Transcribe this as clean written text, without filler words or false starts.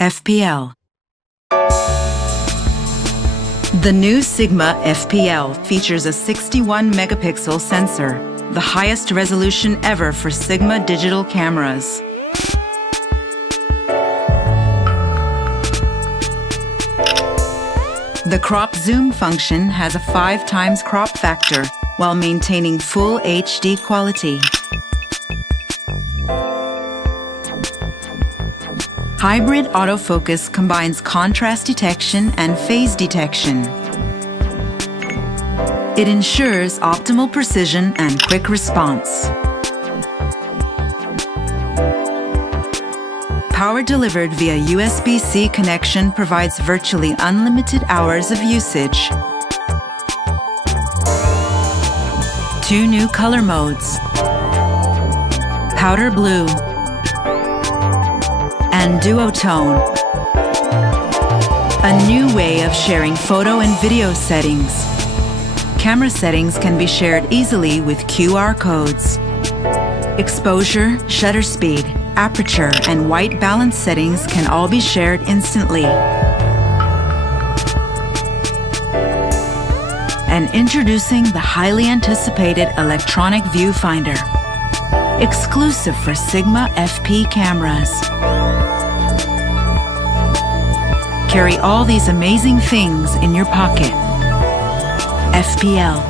FPL. The new Sigma FPL features a 61-megapixel sensor, the highest resolution ever for Sigma digital cameras. The crop zoom function has a 5 times crop factor while maintaining full HD quality. Hybrid autofocus combines contrast detection and phase detection. It ensures optimal precision and quick response. Power delivered via USB-C connection provides virtually unlimited hours of usage. 2 new color modes, powder blue and duotone. A new way of sharing photo and video settings. Camera settings can be shared easily with QR codes. Exposure, shutter speed, aperture, and white balance settings can all be shared instantly. And introducing the highly anticipated electronic viewfinder, exclusive for Sigma FP cameras. Carry all these amazing things in your pocket. FPL.